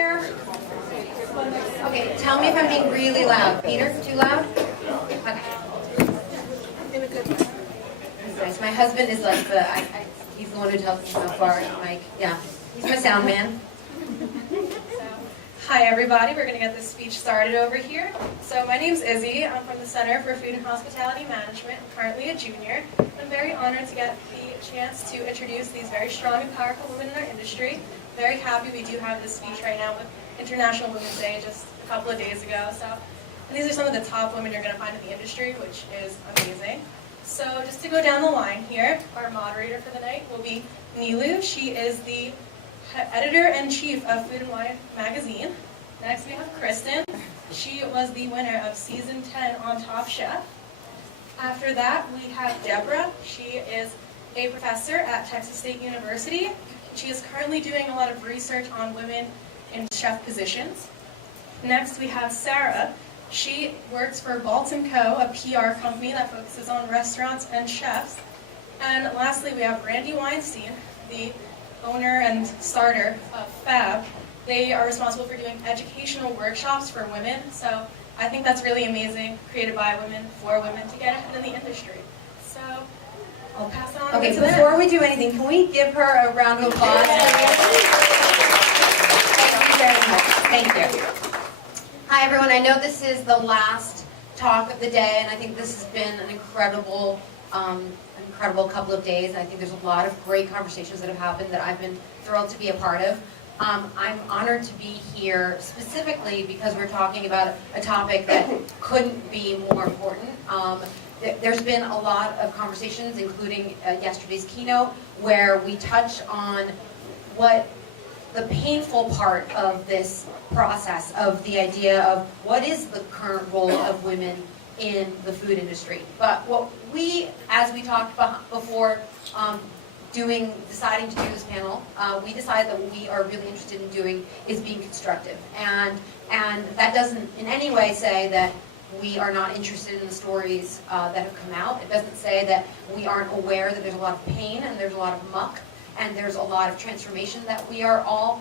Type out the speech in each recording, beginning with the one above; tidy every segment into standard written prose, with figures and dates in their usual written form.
here? Okay, tell me if I'm being really loud. Peter, too loud? Okay. Nice. My husband is like he's the one who tells us how far, like, yeah. He's my sound man. Hi everybody, we're going to get this speech started over here. So my name's Izzy, I'm from the Center for Food and Hospitality Management. I'm currently a junior. I'm very honored to get the chance to introduce these very strong and powerful women in our industry. Very happy we do have this speech right now with International Women's Day just a couple of days ago. And these are some of the top women you're going to find in the industry, which is amazing. So just to go down the line here, our moderator for the night will be Nilu. She is the editor-in-chief of Food and Wine magazine. Next we have Kristen. She was the winner of season 10 on Top Chef. After that we have Deborah. She is a professor at Texas State University. She is currently doing a lot of research on women in chef positions. Next we have Sarah. She works for Balt & Co., a PR company that focuses on restaurants and chefs. And lastly we have Randy Weinstein, the owner and starter of Fab. They are responsible for doing educational workshops for women, so I think that's really amazing, created by women, for women, to get ahead in the industry. So I'll pass it on Okay, to them. before we do anything, can we give her a round of applause? Thank you very much. Thank you. Hi everyone, I know this is the last talk of the day, and I think this has been an incredible couple of days. I think there's a lot of great conversations that have happened that I've been thrilled to be a part of. I'm honored to be here specifically because we're talking about a topic that couldn't be more important. There's been a lot of conversations, including yesterday's keynote, where we touch on what the painful part of this process, of the idea of what is the current role of women in the food industry. But what we, as we talked before, deciding to do this panel, we decided that what we are really interested in doing is being constructive. And that doesn't in any way say that we are not interested in the stories that have come out. It doesn't say that we aren't aware that there's a lot of pain and there's a lot of muck and there's a lot of transformation that we are all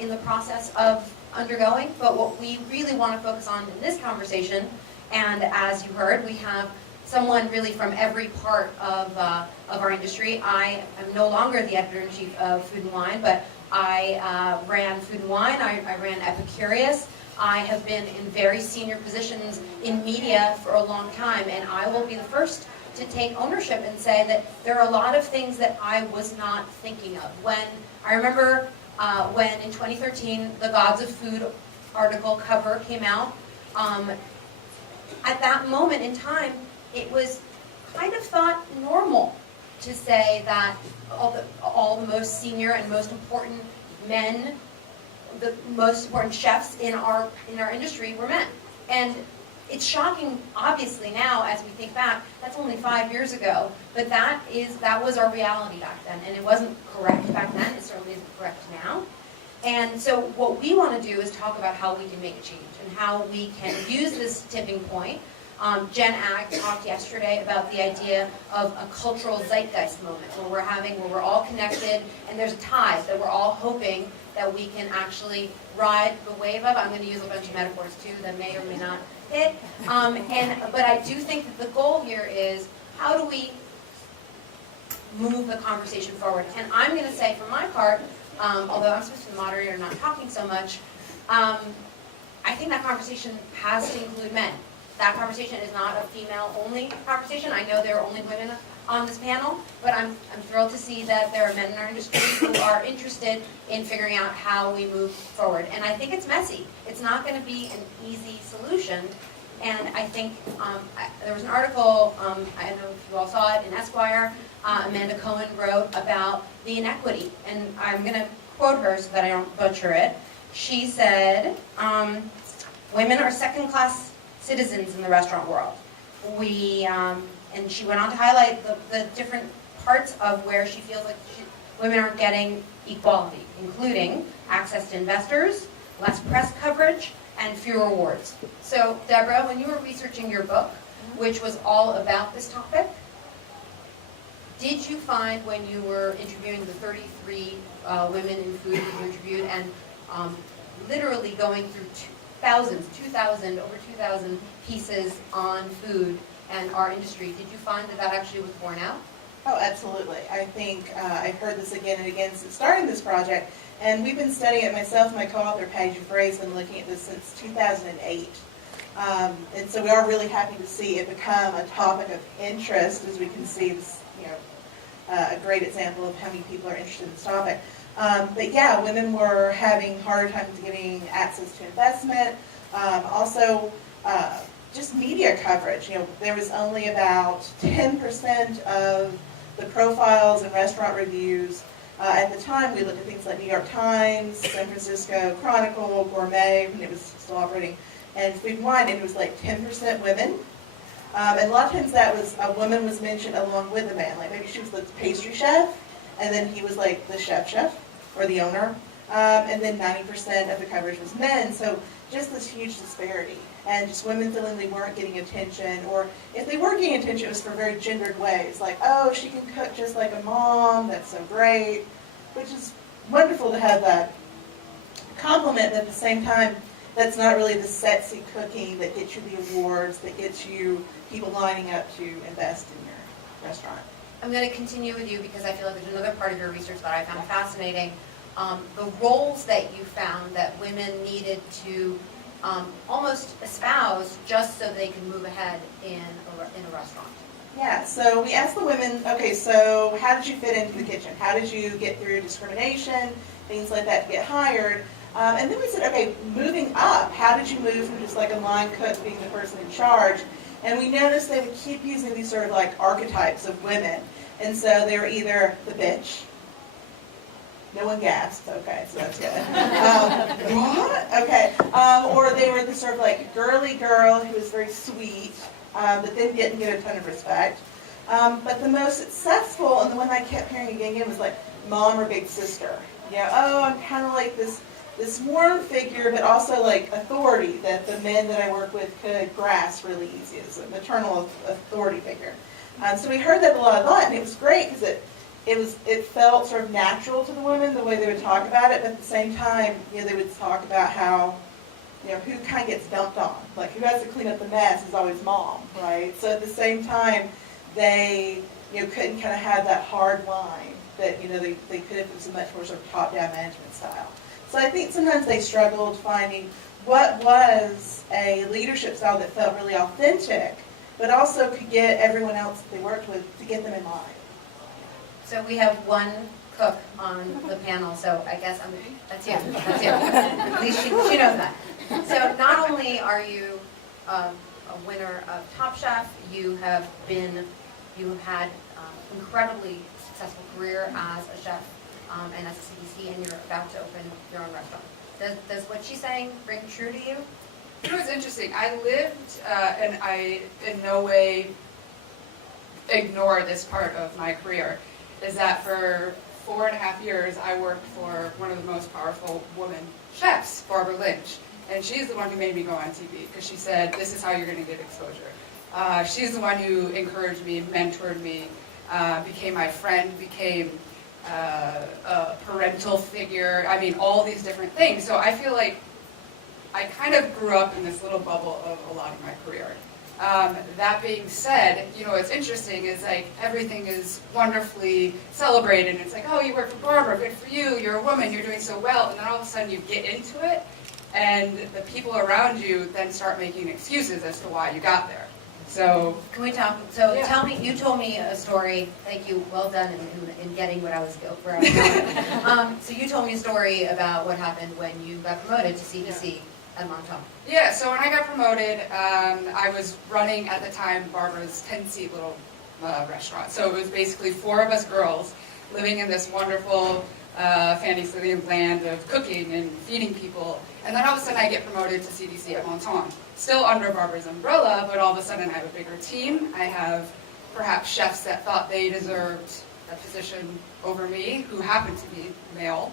in the process of undergoing. But what we really want to focus on in this conversation, and as you heard, we have someone really from every part of our industry. I am no longer the editor-in-chief of Food and Wine, but I ran Food and Wine, I ran Epicurious. I have been in very senior positions in media for a long time, and I will be the first to take ownership and say that there are a lot of things that I was not thinking of. I remember when in 2013 the Gods of Food article cover came out, at that moment in time, it was kind of thought normal to say that all the most senior and most important men, the most important chefs in our industry were men. And it's shocking, obviously, now as we think back. That's only 5 years ago, but that was our reality back then, and it wasn't correct back then. It certainly isn't correct now. And so what we want to do is talk about how we can make a change and how we can use this tipping point. Jen Ag talked yesterday about the idea of a cultural zeitgeist moment where we're all connected and there's a tide that we're all hoping that we can actually ride the wave of. I'm going to use a bunch of metaphors too that may or may not hit. But I do think that the goal here is how do we move the conversation forward? And I'm going to say for my part, although I'm supposed to be the moderator and not talking so much, I think that conversation has to include men. That conversation is not a female-only conversation. I know there are only women on this panel, but I'm thrilled to see that there are men in our industry who are interested in figuring out how we move forward. And I think it's messy. It's not going to be an easy solution. And I think there was an article, I don't know if you all saw it, in Esquire, Amanda Cohen wrote about the inequity. And I'm going to quote her so that I don't butcher it. She said, women are second-class citizens in the restaurant world. And she went on to highlight the different parts of where she feels like women aren't getting equality, including access to investors, less press coverage, and fewer awards. So, Deborah, when you were researching your book, which was all about this topic, did you find when you were interviewing the 33 women in food that you interviewed and literally going through thousands, 2,000, over 2,000 pieces on food and our industry. Did you find that that actually was borne out? Oh, absolutely. I think I've heard this again and again since starting this project, and we've been studying it myself and my co-author Paige Frey's been looking at this since 2008. And so we are really happy to see it become a topic of interest, as we can see this, a great example of how many people are interested in this topic. But yeah, women were having harder times getting access to investment. Also, just media coverage. There was only about 10% of the profiles and restaurant reviews. At the time, we looked at things like New York Times, San Francisco Chronicle, Gourmet, when it was still operating, and Food and Wine, and it was like 10% women. And a lot of times that was, a woman was mentioned along with the man. Like maybe she was the pastry chef, and then he was like the chef, or the owner. And then 90% of the coverage was men. So just this huge disparity. And just women feeling they weren't getting attention, or if they were getting attention, it was for very gendered ways. Like, oh, she can cook just like a mom, that's so great. Which is wonderful to have that compliment, but at the same time, that's not really the sexy cooking that gets you the awards, that gets you people lining up to invest in your restaurant. I'm going to continue with you because I feel like there's another part of your research that I found fascinating. The roles that you found that women needed to almost espouse just so they can move ahead in a restaurant. Yeah, so we asked the women, okay, so how did you fit into the kitchen? How did you get through discrimination, things like that to get hired? And then we said, okay, moving up, how did you move from just like a line cook being the person in charge? And we noticed they would keep using these sort of like archetypes of women. And so they were either the bitch. No one gasped, okay, so that's good. What? Okay. Or they were the sort of like girly girl who was very sweet, but then didn't get a ton of respect. But the most successful, and the one I kept hearing again and again, was like mom or big sister. Oh, I'm kind of like this warm figure, but also like authority that the men that I work with could grasp really easy. It's a maternal authority figure. So we heard that a lot, and it was great because it felt sort of natural to the women the way they would talk about it, but at the same time, they would talk about how, who kind of gets dumped on, like who has to clean up the mess is always mom, right? So at the same time, they couldn't kind of have that hard line that they could if it was a much more sort of top-down management style. So I think sometimes they struggled finding what was a leadership style that felt really authentic, but also could get everyone else that they worked with to get them in line. So we have one cook on the panel, so I guess that's you. That's you. At least she knows that. So not only are you a winner of Top Chef, you have had incredibly successful career as a chef and as a CDC, and you're about to open your own restaurant. Does what she's saying ring true to you? It was interesting. I lived, and I in no way ignore this part of my career, is that for 4.5 years I worked for one of the most powerful women chefs, Barbara Lynch. And she's the one who made me go on TV because she said, this is how you're going to get exposure. She's the one who encouraged me, mentored me, became my friend, became a parental figure. I mean, all these different things. So I feel like I kind of grew up in this little bubble of a lot of my career. That being said, what's interesting is like everything is wonderfully celebrated. It's like, oh, you work for Barbara, good for you, you're a woman, you're doing so well. And then all of a sudden you get into it, and the people around you then start making excuses as to why you got there. So can we talk? So yeah. Tell me, you told me a story. Thank you. Well done in getting where I was going. So you told me a story about what happened when you got promoted to CDC at Montauk. Yeah, so when I got promoted, I was running at the time Barbara's 10-seat little restaurant. So it was basically 4 of us girls living in this wonderful fantasy land of cooking and feeding people. And then all of a sudden I get promoted to CDC at Montauk. Still under Barbara's umbrella, but all of a sudden I have a bigger team. I have perhaps chefs that thought they deserved a position over me, who happened to be male.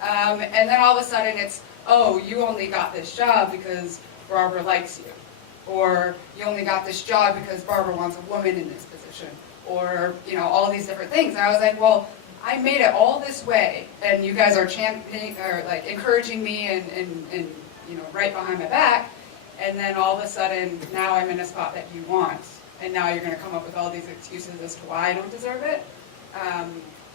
And then all of a sudden it's, oh, you only got this job because Barbara likes you. Or you only got this job because Barbara wants a woman in this position. Or, all these different things. And I was like, well, I made it all this way, and you guys are championing, or like encouraging me and you know, right behind my back, and then all of a sudden, now I'm in a spot that you want, and now you're going to come up with all these excuses as to why I don't deserve it.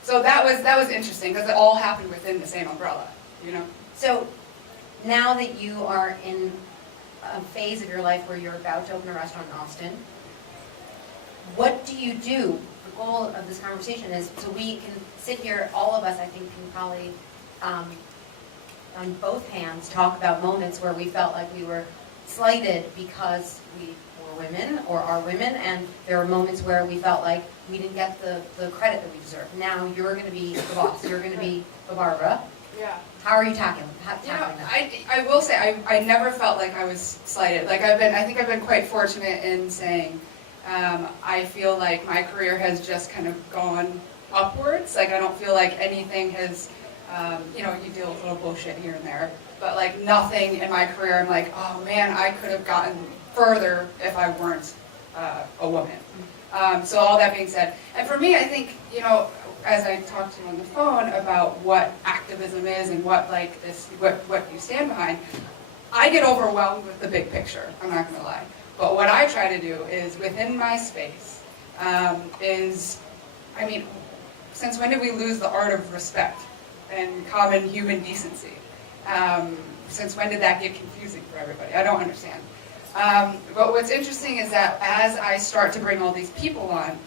So that was interesting, because it all happened within the same umbrella, you know? So now that you are in a phase of your life where you're about to open a restaurant in Austin, what do you do? The goal of this conversation is so we can sit here, all of us, I think, can probably, on both hands, talk about moments where we felt like we were slighted because we were women or are women, and there were moments where we felt like we didn't get the credit that we deserve. Now you're going to be the boss. You're going to be the Barbara. Yeah. How are you tackling You know, that? I will say I never felt like I was slighted. Like I think I've been quite fortunate in saying I feel like my career has just kind of gone upwards. Like I don't feel like anything has, you know, you deal with little bullshit here and there, but like nothing in my career I'm like, oh man, I could have gotten further if I weren't a woman. So all that being said, and for me, I think, you know, as I talked to you on the phone about what activism is and what like this, what you stand behind, I get overwhelmed with the big picture. I'm not going to lie. But what I try to do is within my space is, I mean, since when did we lose the art of respect and common human decency? Since when did that get confusing for everybody? I don't understand. But what's interesting is that as I start to bring all these people on,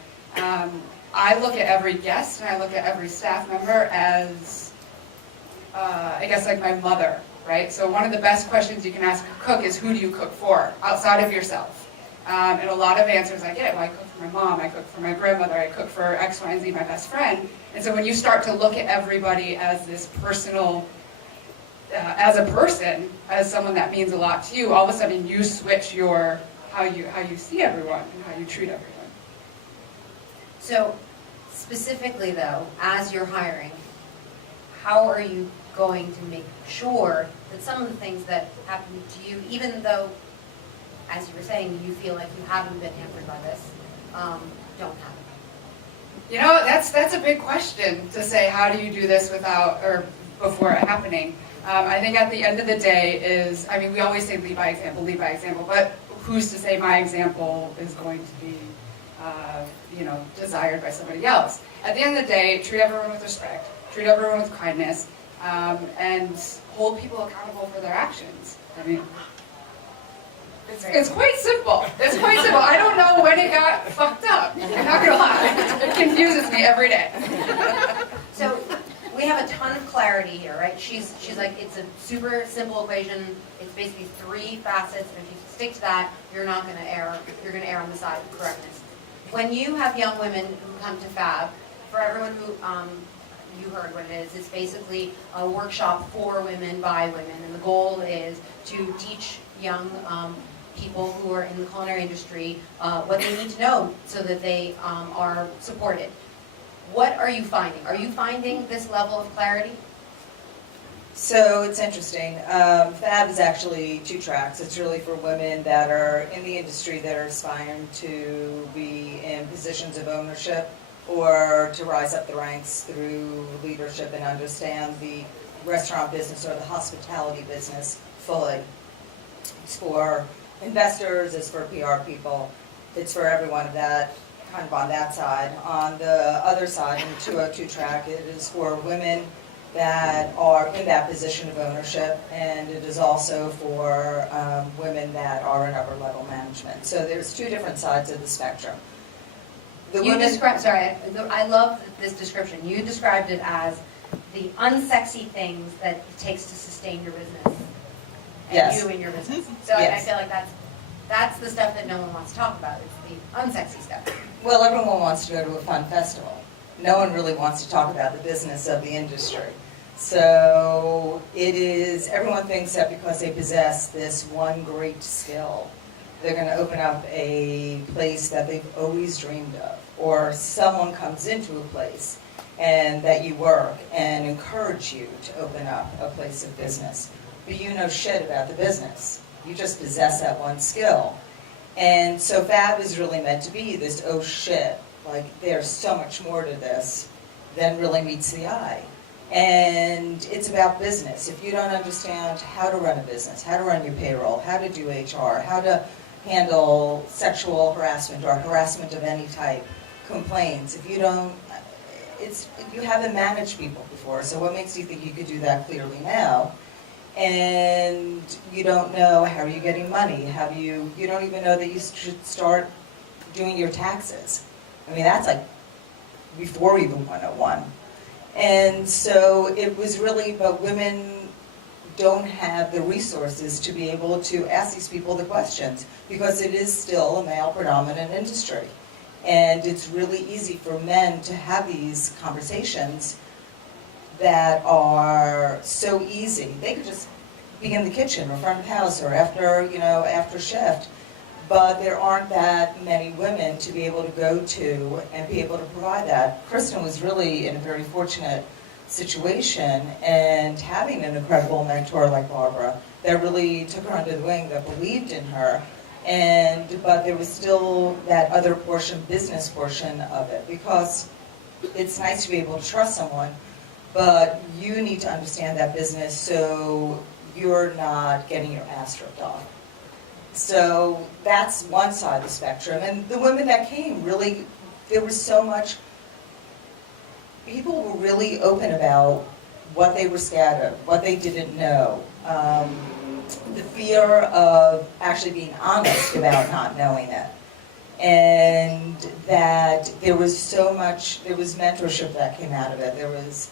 I look at every guest and I look at every staff member as, I guess, like my mother, right? So one of the best questions you can ask a cook is, who do you cook for, outside of yourself? And a lot of answers I get, well, I cook for my mom, I cook for my grandmother, I cook for X, Y, and Z, my best friend. And so when you start to look at everybody as this personal, as a person, as someone that means a lot to you, all of a sudden you switch your, how you see everyone and how you treat everyone. So specifically though, as you're hiring, how are you going to make sure that some of the things that happen to you, even though, as you were saying, you feel like you haven't been hampered by this, don't happen? You know, that's a big question to say, how do you do this without, or before it happening? I think at the end of the day is, I mean, we always say lead by example, but who's to say my example is going to be, you know, desired by somebody else? At the end of the day, treat everyone with respect, treat everyone with kindness, and hold people accountable for their actions. I mean, it's quite simple. It's quite simple. I don't know when it got fucked up. I'm not gonna lie. It confuses me every day. So we have a ton of clarity here, right? She's like, it's a super simple equation. It's basically 3 facets, and if you stick to that, you're not going to err. You're going to err on the side of correctness. When you have young women who come to Fab, for everyone who you heard what it is, it's basically a workshop for women by women, and the goal is to teach young people who are in the culinary industry what they need to know so that they are supported. What are you finding? Are you finding this level of clarity? So it's interesting. Fab is actually 2 tracks. It's really for women that are in the industry that are aspiring to be in positions of ownership or to rise up the ranks through leadership and understand the restaurant business or the hospitality business fully. It's for investors, it's for PR people, it's for everyone of that, kind of on that side. On the other side, in the 202 track, it is for women that are in that position of ownership, and it is also for women that are in upper level management. So there's 2 different sides of the spectrum. I love this description. You described it as the unsexy things that it takes to sustain your business. And Yes. you and your business. So Yes. I feel like that's the stuff that no one wants to talk about. It's the unsexy stuff. Well, everyone wants to go to a fun festival. No one really wants to talk about the business of the industry. So it is, everyone thinks that because they possess this one great skill, they're going to open up a place that they've always dreamed of. Or someone comes into a place and that you work and encourage you to open up a place of business. But you know shit about the business. You just possess that one skill. And so Fab is really meant to be this, oh shit, like there's so much more to this than really meets the eye. And it's about business. If you don't understand how to run a business, how to run your payroll, how to do HR, how to handle sexual harassment or harassment of any type, complaints, if you don't, you haven't managed people before, so what makes you think you could do that clearly now? And you don't know how are you getting money, you don't even know that you should start doing your taxes. I mean, that's like before even 101. And so it was really, but women don't have the resources to be able to ask these people the questions because it is still a male-predominant industry. And it's really easy for men to have these conversations that are so easy. They could just be in the kitchen or front of the house or after shift. But there aren't that many women to be able to go to and be able to provide that. Kristen was really in a very fortunate situation, and having an incredible mentor like Barbara that really took her under the wing, that believed in her, but there was still that other portion, business portion of it, because it's nice to be able to trust someone, but you need to understand that business so you're not getting your ass ripped off. So that's one side of the spectrum. And the women that came, really, there was so much, people were really open about what they were scared of, what they didn't know. The fear of actually being honest about not knowing it. And that there was so much, there was mentorship that came out of it. There was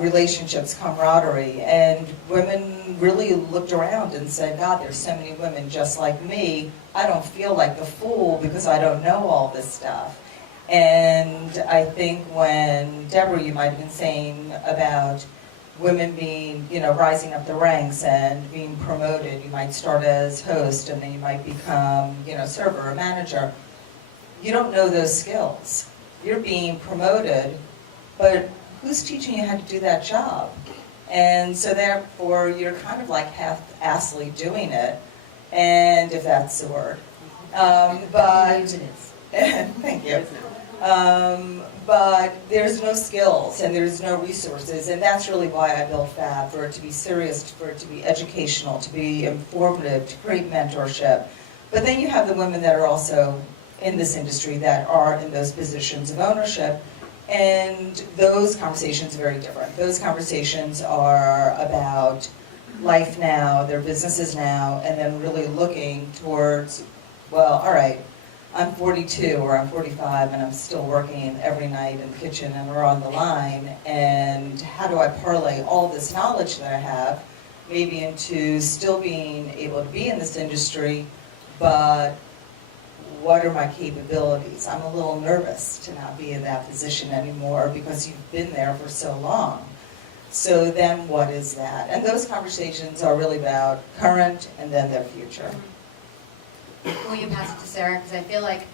relationships, camaraderie, and women really looked around and said, God, there's so many women just like me. I don't feel like the fool because I don't know all this stuff. And I think when, Deborah, you might have been saying about women being, rising up the ranks and being promoted. You might start as host and then you might become, server or manager. You don't know those skills. You're being promoted, but who's teaching you how to do that job? And so therefore, you're kind of like half-assly doing it, and if that's the word. Thank you. But there's no skills and there's no resources, and that's really why I built FAB, for it to be serious, for it to be educational, to be informative, to create mentorship. But then you have the women that are also in this industry that are in those positions of ownership, and those conversations are very different. Those conversations are about life now, their businesses now, and then really looking towards, well, all right, I'm 42 or I'm 45 and I'm still working every night in the kitchen and we're on the line, and how do I parlay all this knowledge that I have maybe into still being able to be in this industry, but what are my capabilities? I'm a little nervous to not be in that position anymore because you've been there for so long. So then what is that? And those conversations are really about current and then their future. Will you pass it to Sarah? Because I feel like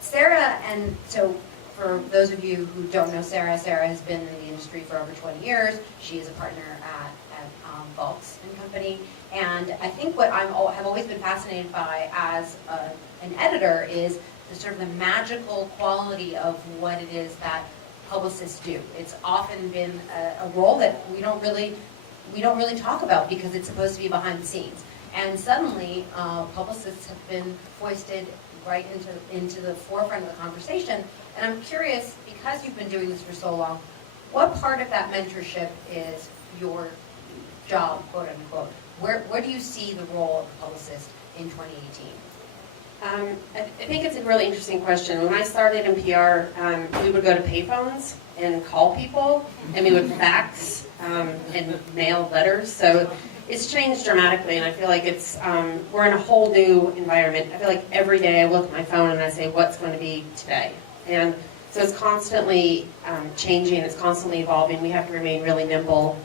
Sarah, and so for those of you who don't know Sarah, Sarah has been in the industry for over 20 years. She is a partner at Volks & Company. And I think what have always been fascinated by as an editor is the sort of the magical quality of what it is that publicists do. It's often been a role that we don't really talk about because it's supposed to be behind the scenes. And suddenly, publicists have been foisted right into the forefront of the conversation. And I'm curious, because you've been doing this for so long, what part of that mentorship is your job, quote unquote? Where do you see the role of the publicist in 2018? I think it's a really interesting question. When I started in PR, we would go to payphones and call people, and we would fax and mail letters. So it's changed dramatically, and I feel like we're in a whole new environment. I feel like every day I look at my phone and I say, what's going to be today? And so it's constantly changing, it's constantly evolving. We have to remain really nimble.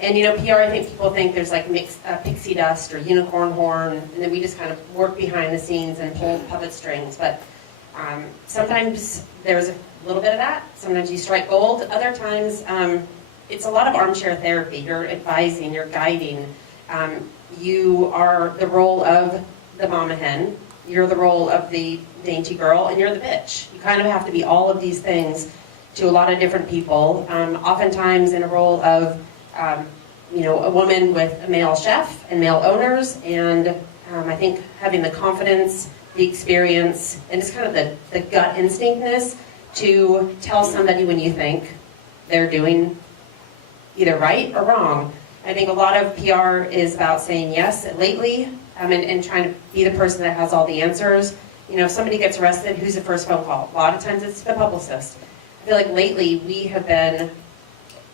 And PR, I think people think there's like pixie dust or unicorn horn, and then we just kind of work behind the scenes and pull puppet strings. But sometimes there's a little bit of that. Sometimes you strike gold. Other times it's a lot of armchair therapy. You're advising, you're guiding. You are the role of the mama hen. You're the role of the dainty girl, and you're the bitch. You kind of have to be all of these things to a lot of different people, oftentimes in a role of, a woman with a male chef and male owners, and I think having the confidence, the experience, and just kind of the gut instinctness to tell somebody when you think they're doing either right or wrong. I think a lot of PR is about saying yes lately, and trying to be the person that has all the answers. If somebody gets arrested, who's the first phone call? A lot of times it's the publicist. I feel like lately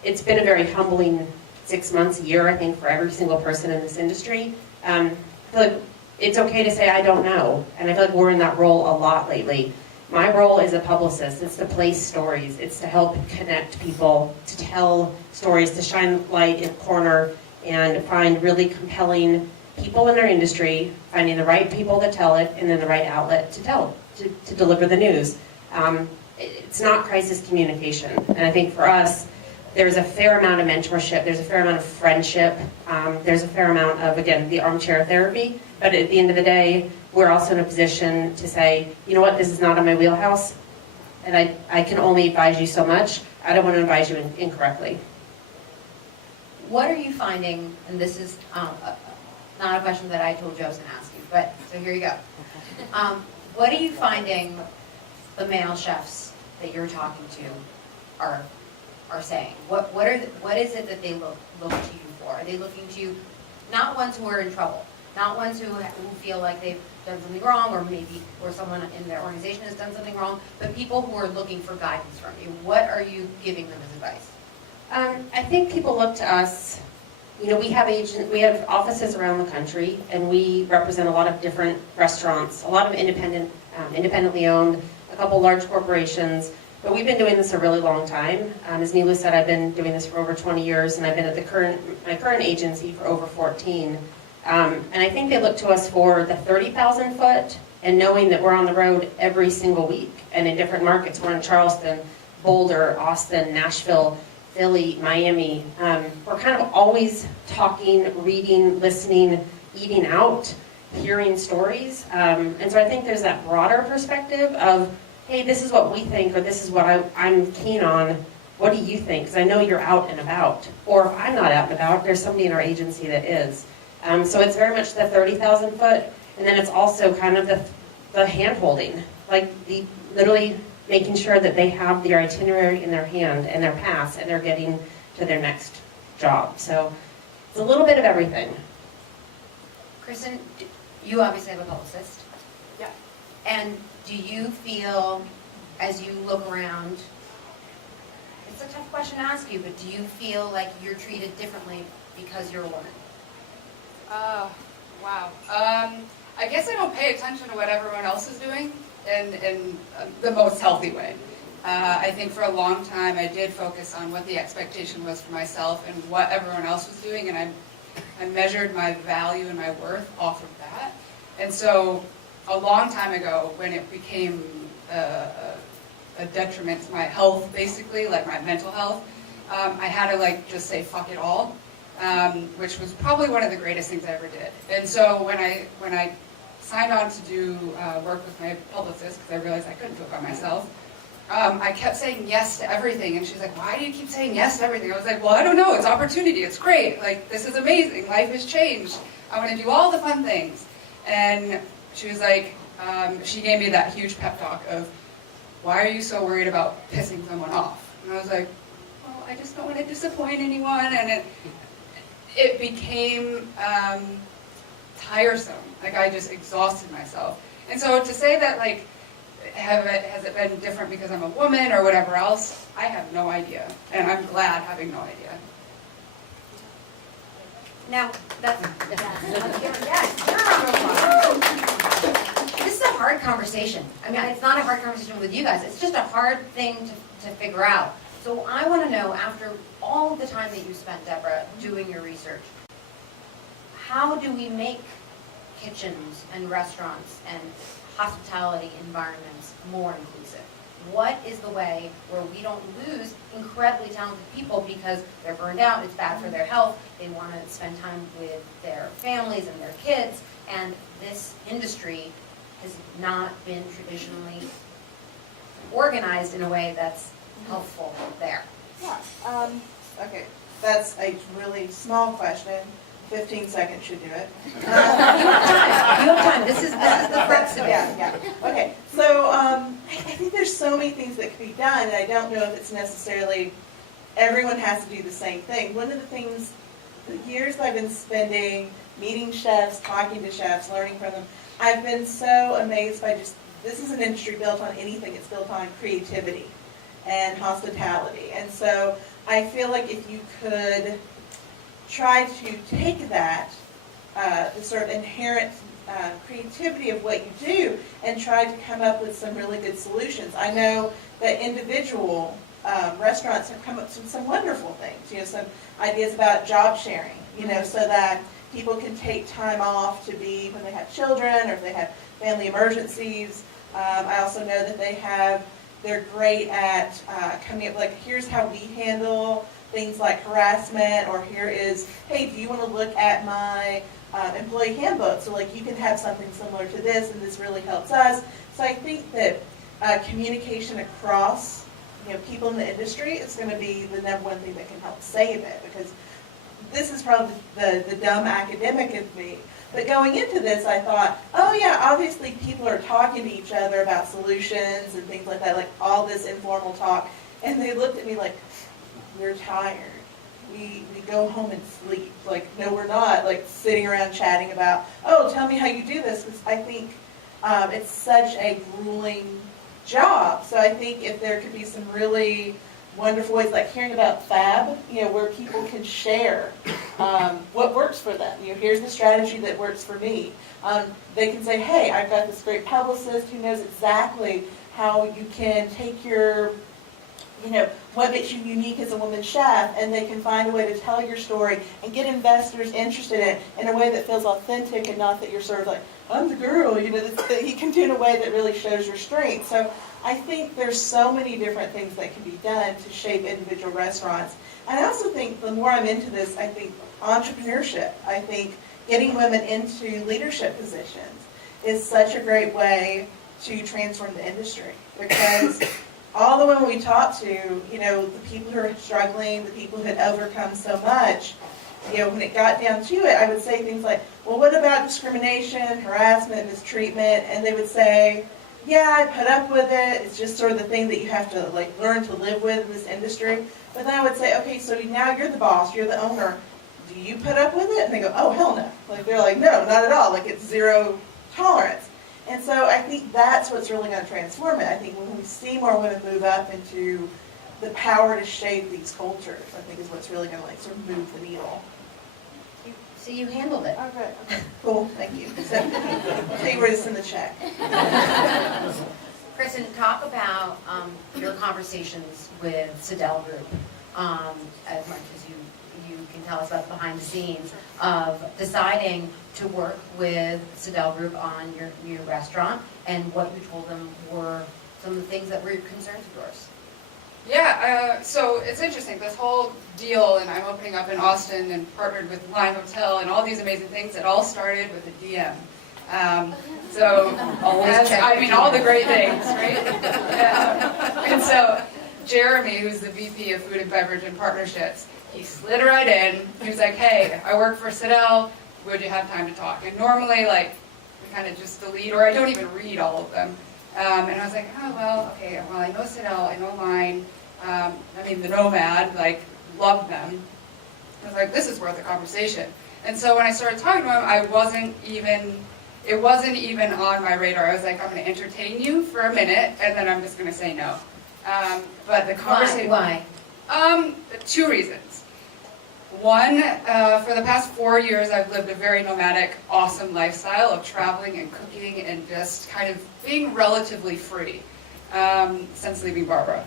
it's been a very humbling 6 months, a year, I think, for every single person in this industry. I feel like it's okay to say, I don't know. And I feel like we're in that role a lot lately. My role is a publicist. It's to place stories. It's to help connect people, to tell stories, to shine light in a corner, and find really compelling people in our industry, finding the right people to tell it, and then the right outlet to tell it, to deliver the news. It's not crisis communication. And I think for us, there's a fair amount of mentorship, there's a fair amount of friendship, there's a fair amount of, again, the armchair therapy. But at the end of the day, we're also in a position to say, you know what, this is not on my wheelhouse, and I can only advise you so much. I don't want to advise you incorrectly. What are you finding, and this is not a question that I told you I was going to ask you, but so here you go. What are you finding the male chefs that you're talking to are saying? What is it that they look to you for? Are they looking to you, not ones who are in trouble, not ones who feel like they've done something wrong, or someone in their organization has done something wrong, but people who are looking for guidance from you? What are you giving them as advice? I think people look to us. We have offices around the country, and we represent a lot of different restaurants, a lot of independently owned, a couple large corporations. But we've been doing this a really long time. As Neela said, I've been doing this for over 20 years, and I've been at my current agency for over 14. And I think they look to us for the 30,000 foot, and knowing that we're on the road every single week and in different markets. We're in Charleston, Boulder, Austin, Nashville, Philly, Miami. We're kind of always talking, reading, listening, eating out, hearing stories. And so I think there's that broader perspective of, hey, this is what we think, or this is what I'm keen on. What do you think? Because I know you're out and about. Or if I'm not out and about, there's somebody in our agency that is. So it's very much the 30,000 foot, and then it's also kind of the hand-holding, like literally making sure that they have their itinerary in their hand and their pass, and they're getting to their next job. So it's a little bit of everything. Kristen, you obviously have a publicist. Yeah. And do you feel, as you look around, it's a tough question to ask you, but do you feel like you're treated differently because you're a woman? Oh, wow. I guess I don't pay attention to what everyone else is doing in the most healthy way. I think for a long time I did focus on what the expectation was for myself and what everyone else was doing, and I measured my value and my worth off of that. And so a long time ago, when it became a detriment to my health, basically, like my mental health, I had to just say fuck it all. Which was probably one of the greatest things I ever did. And so when I signed on to do work with my publicist, because I realized I couldn't do it by myself, I kept saying yes to everything. And she's like, why do you keep saying yes to everything? I was like, well, I don't know. It's opportunity. It's great. This is amazing. Life has changed. I want to do all the fun things. And she was like, she gave me that huge pep talk of, why are you so worried about pissing someone off? And I was like, well, I just don't want to disappoint anyone. And it became tiresome. I just exhausted myself. And so to say that, has it been different because I'm a woman or whatever else, I have no idea. And I'm glad having no idea. Now, that's this is a hard conversation. I mean, it's not a hard conversation with you guys. It's just a hard thing to figure out. So I want to know, after all the time that you spent, Deborah, doing your research, how do we make kitchens and restaurants and hospitality environments more inclusive? What is the way where we don't lose incredibly talented people because they're burned out, it's bad for their health, they want to spend time with their families and their kids, and this industry has not been traditionally organized in a way that's helpful there? Yeah, okay, that's a really small question. 15 seconds should do it. You have time, this is the crux of it. Yeah. Okay, so I think there's so many things that could be done, and I don't know if it's necessarily everyone has to do the same thing. One of the things, the years I've been spending meeting chefs, talking to chefs, learning from them, I've been so amazed by just, this is an industry built on anything, it's built on creativity and hospitality. And so I feel like if you could try to take that, the sort of inherent creativity of what you do and try to come up with some really good solutions. I know that individual restaurants have come up with some wonderful things, some ideas about job sharing, so that people can take time off to be when they have children or if they have family emergencies. I also know that they're great at coming up, like, here's how we handle things like harassment, or here is, hey, do you want to look at my employee handbook? So like you can have something similar to this, and this really helps us. So I think that communication across people in the industry is going to be the number one thing that can help save it, because this is probably the dumb academic of me. But going into this, I thought, oh yeah, obviously people are talking to each other about solutions and things like that, like all this informal talk. And they looked at me like, we're tired. We go home and sleep. Like, no, we're not, like, sitting around chatting about, oh, tell me how you do this. Because I think it's such a grueling job. So I think if there could be some really wonderful ways, like hearing about Fab, where people can share what works for them. Here's the strategy that works for me. They can say, hey, I've got this great publicist who knows exactly how you can take your, what makes you unique as a woman chef, and they can find a way to tell your story and get investors interested in it in a way that feels authentic and not that you're sort of like, I'm the girl, that you can do in a way that really shows your strength. So I think there's so many different things that can be done to shape individual restaurants. And I also think the more I'm into this, I think entrepreneurship, I think getting women into leadership positions is such a great way to transform the industry, because all the women we talk to, the people who are struggling, the people who had overcome so much, when it got down to it, I would say things like, well, what about discrimination, harassment, mistreatment? And they would say, yeah, I put up with it. It's just sort of the thing that you have to learn to live with in this industry. But then I would say, okay, so now you're the boss, you're the owner. Do you put up with it? And they go, oh, hell no. They're like, no, not at all. It's zero tolerance. And so I think that's what's really going to transform it. I think when we see more women move up into the power to shape these cultures, I think is what's really going to sort of move the needle. So you handled it. Okay. Cool. Thank you. So, see where to send the check. Kristen, talk about your conversations with Sidel Group, as much as you can tell us about the behind the scenes of deciding to work with Sidel Group on your new restaurant, and what you told them were some of the things that were concerns of yours. Yeah, so it's interesting, this whole deal, and I'm opening up in Austin and partnered with Lime Hotel and all these amazing things, it all started with a DM. All the great things, right? And so Jeremy, who's the VP of Food and Beverage and Partnerships, he slid right in. He was like, hey, I work for Sidel, would you have time to talk? And normally, we kind of just delete, or I don't even read all of them. And I was like, oh, well, okay, well, I know Sidel, I know Line, the Nomad, loved them. I was like, this is worth a conversation. And so when I started talking to him, it wasn't even on my radar. I was like, I'm going to entertain you for a minute, and then I'm just going to say no. But the conversation... Why? Two reasons. One, for the past 4 years, I've lived a very nomadic, awesome lifestyle of traveling and cooking and just kind of being relatively free since leaving Barbara.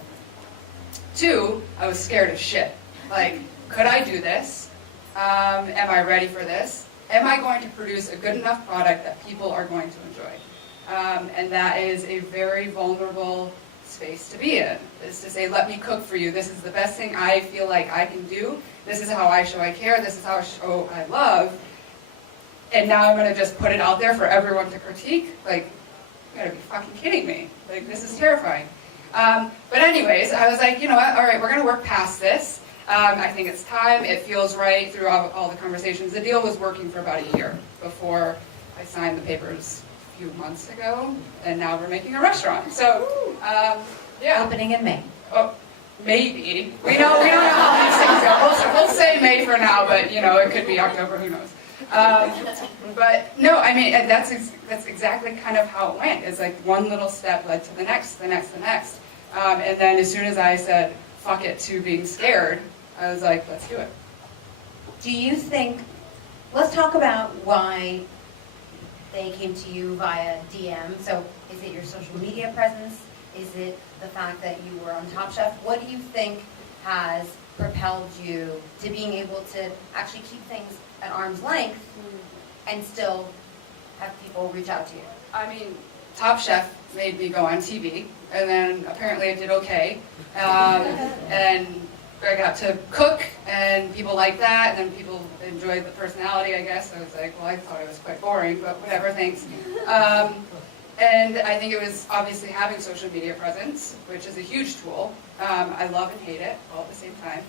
Two, I was scared as shit. Could I do this? Am I ready for this? Am I going to produce a good enough product that people are going to enjoy? And that is a very vulnerable space to be in, is to say, let me cook for you. This is the best thing I feel like I can do. This is how I show I care. This is how I show I love. And now I'm going to just put it out there for everyone to critique? You gotta be fucking kidding me. This is terrifying. But anyways, I was like, you know what, all right, we're gonna work past this. I think it's time, it feels right through all the conversations. The deal was working for about a year before I signed the papers a few months ago, and now we're making a restaurant. So, yeah. Opening in May. Oh, maybe. We don't know how these things go. We'll say May for now, but you know, it could be October, who knows. But no, I mean, and that's exactly kind of how it went. It's like one little step led to the next, the next, the next. And then as soon as I said, fuck it, to being scared, I was like, let's do it. Do you think, let's talk about why they came to you via DM. So is it your social media presence? Is it the fact that you were on Top Chef? What do you think has propelled you to being able to actually keep things at arm's length and still have people reach out to you? I mean, Top Chef made me go on TV, and then apparently I did okay. And I got to cook, and people liked that, and then people enjoyed the personality, I guess. I was like, well, I thought I was quite boring, but whatever, thanks. And I think it was obviously having social media presence, which is a huge tool. I love and hate it all at the same time.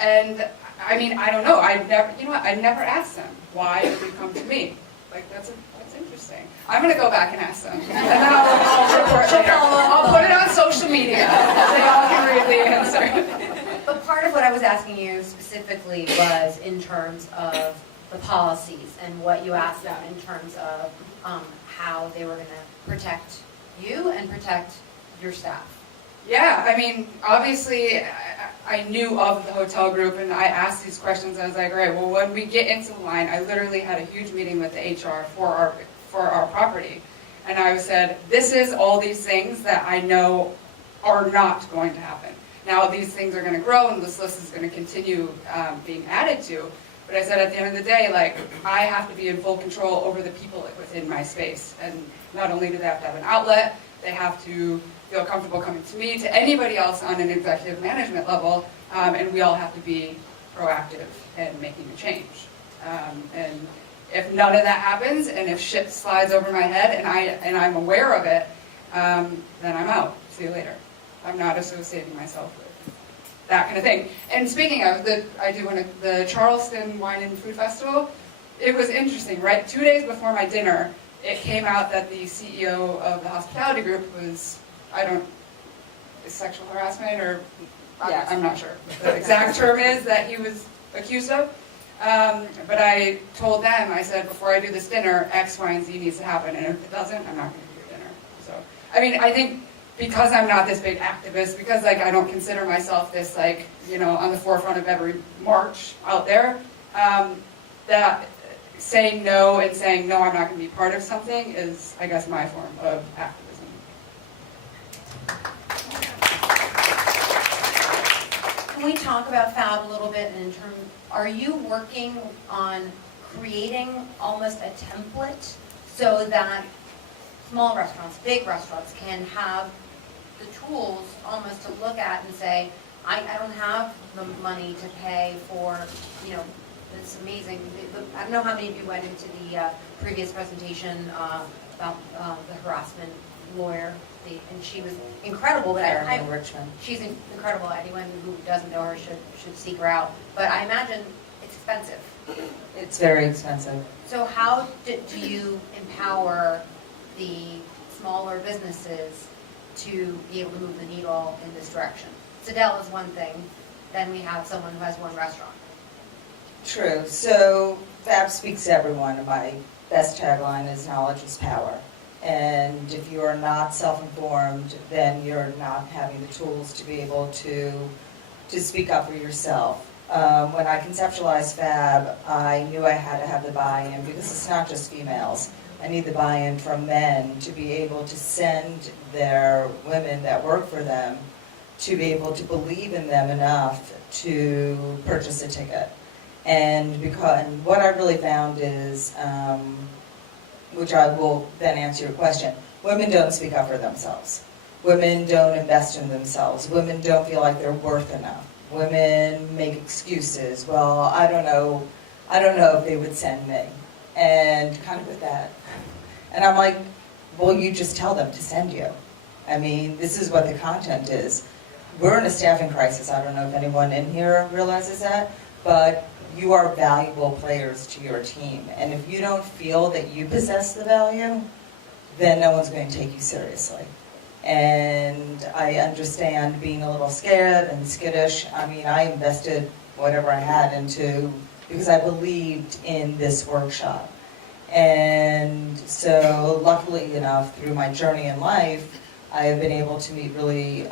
And I mean, I don't know. I've never asked them, why did you come to me? Like, that's interesting. I'm going to go back and ask them. And then I'll report later. I'll put it on social media so y'all can read the answer. But part of what I was asking you specifically was in terms of the policies and what you asked them in terms of how they were going to protect you and protect your staff. Yeah, I mean, obviously, I knew of the hotel group, and I asked these questions. I was like, all right, well, when we get into the line, I literally had a huge meeting with the HR for our property, and I said, this is all these things that I know are not going to happen. Now, these things are going to grow, and this list is going to continue being added to. But I said, at the end of the day, like, I have to be in full control over the people within my space, and not only do they have to have an outlet, they have to feel comfortable coming to me, to anybody else on an executive management level, and we all have to be proactive in making a change. And if none of that happens, and if shit slides over my head, and I'm aware of it, then I'm out. See you later. I'm not associating myself with that kind of thing. And speaking of, the Charleston Wine and Food Festival, it was interesting, right? 2 days before my dinner, it came out that the CEO of the hospitality group was, sexual harassment, or Yes. I'm not sure what the exact term is that he was accused of. But I told them, I said, before I do this dinner, X, Y, and Z needs to happen, and if it doesn't, I'm not going to do your dinner. So, I mean, I think because I'm not this big activist, because like I don't consider myself this like, you know, on the forefront of every march out there, that saying no and saying no, I'm not going to be part of something is, I guess, my form of activism. Can we talk about Fab a little bit in terms, are you working on creating almost a template so that small restaurants, big restaurants can have the tools almost to look at and say, I don't have the money to pay for, you know, this amazing, I don't know how many of you went into the previous presentation about the harassment lawyer, and she was incredible, but Karen Richmond. she's incredible. Anyone who doesn't know her should seek her out. But I imagine it's expensive. It's very expensive. So how do you empower the smaller businesses to be able to move the needle in this direction? Sidell is one thing. Then we have someone who has one restaurant. True. So Fab speaks to everyone. My best tagline is knowledge is power. And if you are not self-informed, then you're not having the tools to be able to speak up for yourself. When I conceptualized Fab, I knew I had to have the buy-in because it's not just females. I need the buy-in from men to be able to send their women that work for them to be able to believe in them enough to purchase a ticket. And what I really found is, which I will then answer your question, women don't speak up for themselves. Women don't invest in themselves. Women don't feel like they're worth enough. Women make excuses. Well, I don't know if they would send me. And kind of with that. And I'm like, well, you just tell them to send you. I mean, this is what the content is. We're in a staffing crisis. I don't know if anyone in here realizes that, but you are valuable players to your team. And if you don't feel that you possess the value, then no one's going to take you seriously. And I understand being a little scared and skittish. I mean, I invested whatever I had into, because I believed in this workshop. And so luckily enough, through my journey in life, I have been able to meet really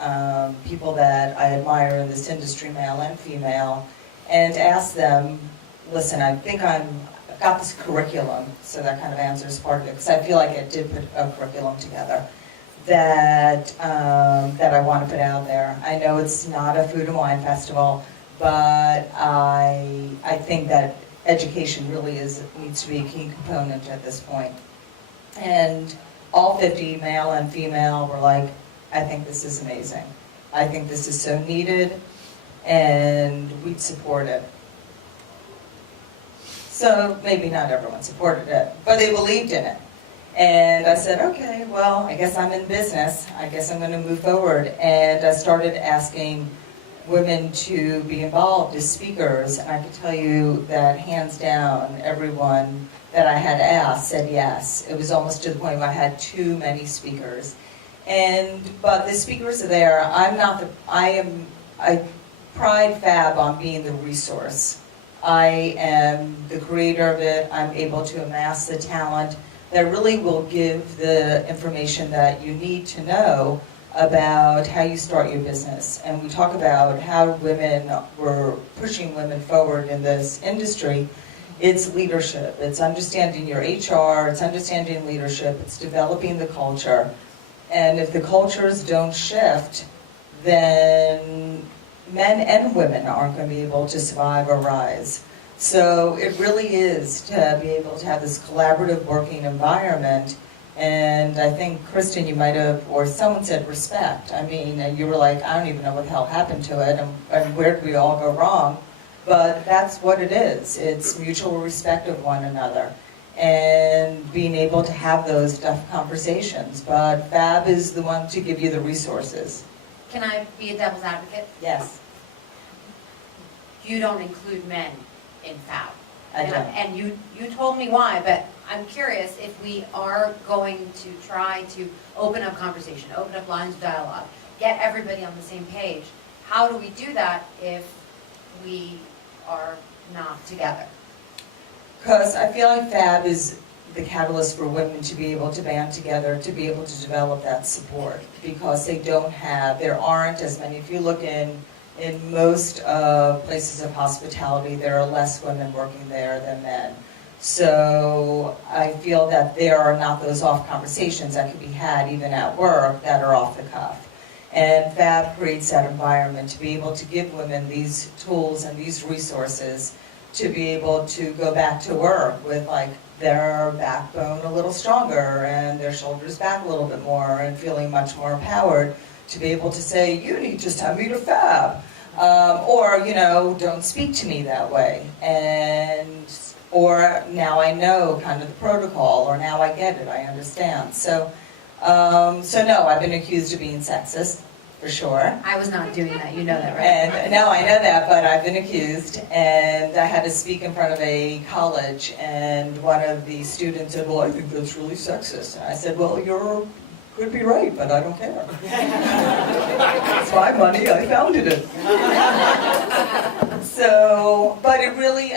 people that I admire in this industry, male and female, and ask them, listen, I think I've got this curriculum, so that kind of answers part of it, because I feel like I did put a curriculum together that I want to put out there. I know it's not a food and wine festival, but I think that education really needs to be a key component at this point. And all 50, male and female, were like, I think this is amazing. I think this is so needed, and we'd support it. So maybe not everyone supported it, but they believed in it. And I said, okay, well, I guess I'm in business. I guess I'm going to move forward. And I started asking women to be involved as speakers. And I can tell you that hands down, everyone that I had asked said yes. It was almost to the point where I had too many speakers. But the speakers are there. I pride Fab on being the resource. I am the creator of it. I'm able to amass the talent that really will give the information that you need to know about how you start your business. And we talk about how we're pushing women forward in this industry. It's leadership. It's understanding your HR. It's understanding leadership. It's developing the culture. And if the cultures don't shift, then men and women aren't going to be able to survive or rise. So it really is to be able to have this collaborative working environment. And I think, Kristen, you might have, or someone said respect. I mean, you were like, I don't even know what the hell happened to it, and where did we all go wrong? But that's what it is. It's mutual respect of one another and being able to have those tough conversations. But Fab is the one to give you the resources. Can I be a devil's advocate? Yes, You don't include men in FAB. I don't. And you told me why, but I'm curious if we are going to try to open up conversation, open up lines of dialogue, get everybody on the same page. How do we do that if we are not together? Because I feel like Fab is the catalyst for women to be able to band together, to be able to develop that support. Because there aren't as many. If you look in most places of hospitality, there are less women working there than men. So I feel that there are not those off conversations that can be had even at work that are off the cuff. And Fab creates that environment to be able to give women these tools and these resources to be able to go back to work with like their backbone a little stronger and their shoulders back a little bit more and feeling much more empowered to be able to say, you need to send me to Fab. Or, don't speak to me that way. Or now I know kind of the protocol, or now I get it, I understand. So no, I've been accused of being sexist, for sure. I was not doing that, you know that, right? And no, I know that, but I've been accused. And I had to speak in front of a college, and one of the students said, well, I think that's really sexist. And I said, well, you could be right, but I don't care. It's my money, I founded it. But it really,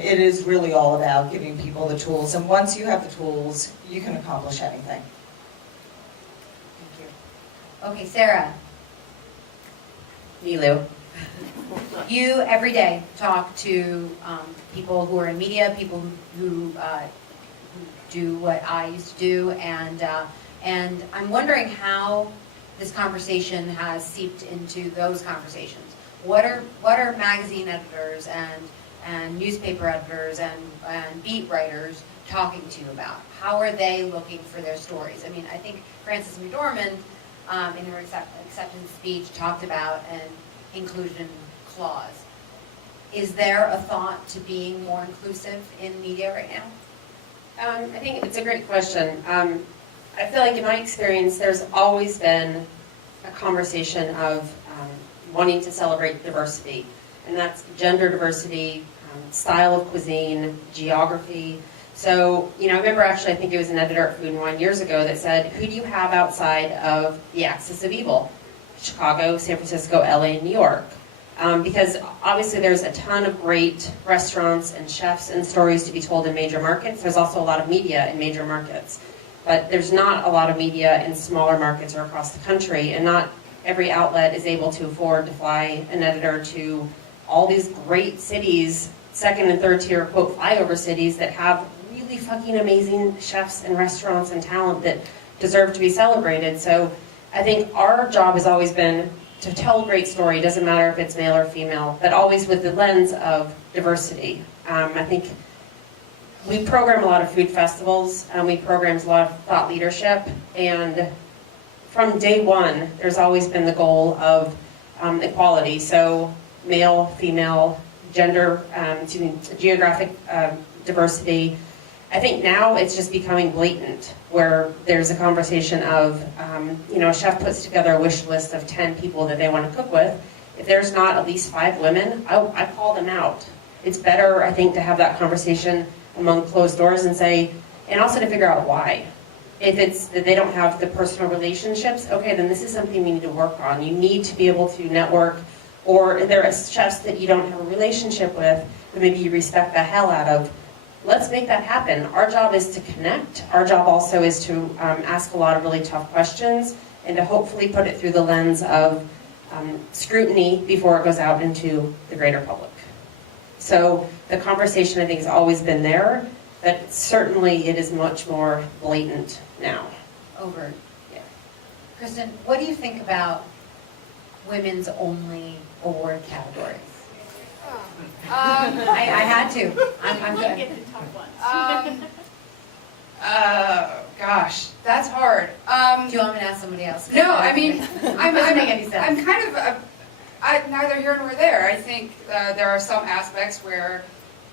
it is really all about giving people the tools. And once you have the tools, you can accomplish anything. Thank you. Okay, Sarah, Nilu. you every day talk to people who are in media, people who do what I used to do, and I'm wondering how this conversation has seeped into those conversations. What are magazine editors and newspaper editors and beat writers talking to you about? How are they looking for their stories? I mean, I think Frances McDormand in her acceptance speech talked about an inclusion clause. Is there a thought to being more inclusive in media right now? I think it's a great question. I feel like in my experience, there's always been a conversation of wanting to celebrate diversity, and that's gender diversity, style of cuisine, geography. So, I remember actually, I think it was an editor at Food and Wine years ago that said, who do you have outside of the axis of evil? Chicago, San Francisco, LA, and New York. Because obviously there's a ton of great restaurants and chefs and stories to be told in major markets. There's also a lot of media in major markets. But there's not a lot of media in smaller markets or across the country, and not every outlet is able to afford to fly an editor to all these great cities, second and third tier, quote, flyover cities that have really fucking amazing chefs and restaurants and talent that deserve to be celebrated. So I think our job has always been to tell a great story, doesn't matter if it's male or female, but always with the lens of diversity. I think we program a lot of food festivals, and we program a lot of thought leadership, and from day one, there's always been the goal of equality. So male, female, gender, geographic diversity. I think now it's just becoming blatant, where there's a conversation of, a chef puts together a wish list of 10 people that they want to cook with. If there's not at least 5 women, I call them out. It's better, I think, to have that conversation among closed doors and say, and also to figure out why. If it's that they don't have the personal relationships, okay, then this is something we need to work on. You need to be able to network, or if there are chefs that you don't have a relationship with, but maybe you respect the hell out of. Let's make that happen. Our job is to connect. Our job also is to ask a lot of really tough questions and to hopefully put it through the lens of scrutiny before it goes out into the greater public. So the conversation, I think, has always been there, but certainly it is much more blatant now. Overt. Yeah. Kristen, what do you think about women's only award categories? I had to. I'm good. Gosh, that's hard. Do you want me to ask somebody else? No, I mean, Doesn't make any sense. I'm kind of, neither here nor there. I think there are some aspects where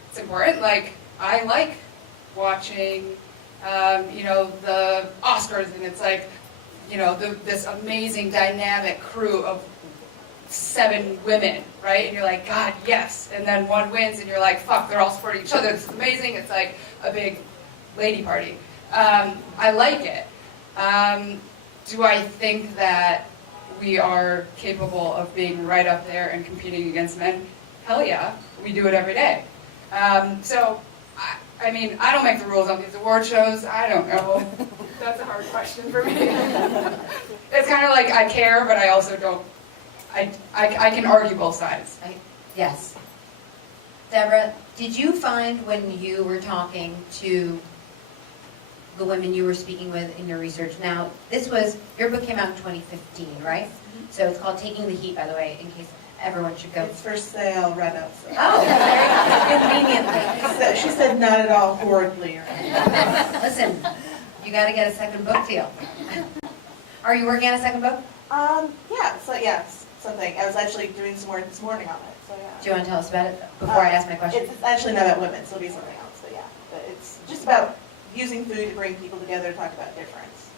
it's important. Like, I like watching, the Oscars, and it's like, this amazing dynamic crew of 7 women, right? And you're like, God, yes. And then one wins, and you're like, fuck, they're all supporting each other. It's amazing. It's like a big lady party. I like it. Do I think that we are capable of being right up there and competing against men? Hell yeah. We do it every day. So, I mean, I don't make the rules on these award shows. I don't know. That's a hard question for me. It's kind of like I care, but I also don't. I can argue both sides. Yes. Deborah, did you find when you were talking to the women you were speaking with in your research, now your book came out in 2015, right? So it's called Taking the Heat, by the way, in case everyone should go. It's for sale right outside. Oh, very conveniently. She said not at all horribly. Listen, you got to get a second book deal. Are you working on a second book? Something. I was actually doing some work this morning on it, so yeah. Do you want to tell us about it before I ask my question? It's actually not about women, so it'll be something else, but yeah. But it's just about using food to bring people together to talk about difference.